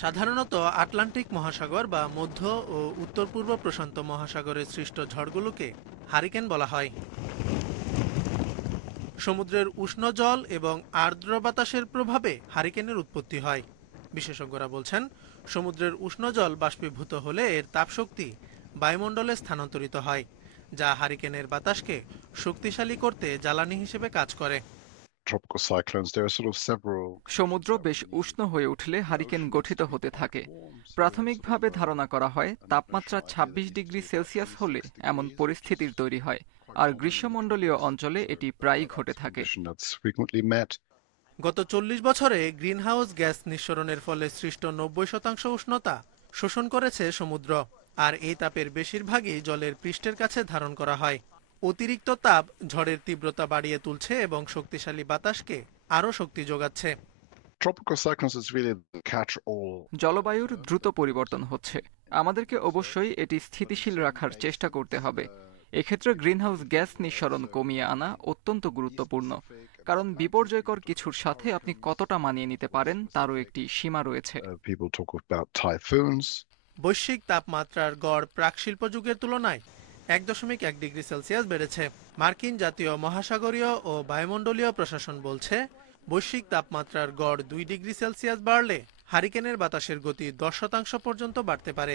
সাধারণত আটলান্টিক মহাসাগর বা মধ্য ও উত্তর পূর্ব প্রশান্ত মহাসাগরে সৃষ্ট ঝড়গুলোকে হারিকেন বলা হয়। সমুদ্রের উষ্ণ জল এবং আর্দ্র বাতাসের প্রভাবে হারিকেনের উৎপত্তি হয়। বিশেষজ্ঞরা বলছেন, সমুদ্রের উষ্ণ জল বাষ্পীভূত হলে এর তাপশক্তি বায়ুমণ্ডলে স্থানান্তরিত হয়, যা হারিকেনের বাতাসকে শক্তিশালী করতে জ্বালানি হিসেবে কাজ করে। সমুদ্র বেশ উষ্ণ হয়ে উঠলে হারিকেন গঠিত হতে থাকে। প্রাথমিকভাবে ধারণা করা হয় তাপমাত্রা 26 ডিগ্রি সেলসিয়াস হলে এমন পরিস্থিতির তৈরি হয়, আর গ্রীষ্মমণ্ডলীয় অঞ্চলে এটি প্রায়ই ঘটে থাকে। গত 40 বছরে গ্রিনহাউস গ্যাস নিঃসরণের ফলে সৃষ্ট 90% উষ্ণতা শোষণ করেছে সমুদ্র, আর এই তাপের বেশিরভাগই জলের পৃষ্ঠের কাছে ধারণ করা হয়। অতিরিক্ত তাপ ঝড়ের তীব্রতা বাড়িয়ে তুলছে এবং শক্তিশালী বাতাসকে আরও শক্তি যোগাচ্ছে। জলবায়ুর দ্রুত পরিবর্তন হচ্ছে, আমাদেরকে অবশ্যই এটি স্থিতিশীল রাখার চেষ্টা করতে হবে। এক্ষেত্রে গ্রিনহাউস গ্যাস নিঃসরণ কমিয়ে আনা অত্যন্ত গুরুত্বপূর্ণ, কারণ বিপর্যয়কর কিছুর সাথে আপনি কতটা মানিয়ে নিতে পারেন তারও একটি সীমা রয়েছে। বৈশ্বিক তাপমাত্রার গড় প্রাক শিল্প যুগের তুলনায় 1.1 ডিগ্রি সেলসিয়াস বেড়েছে। মার্কিন জাতীয় মহাসাগরীয় ও বায়ুমণ্ডলীয় প্রশাসন বলছে, বৈশ্বিক তাপমাত্রার গড় 2 ডিগ্রি সেলসিয়াস বাড়লে হারিকেনের বাতাসের গতি 10% পর্যন্ত বাড়তে পারে।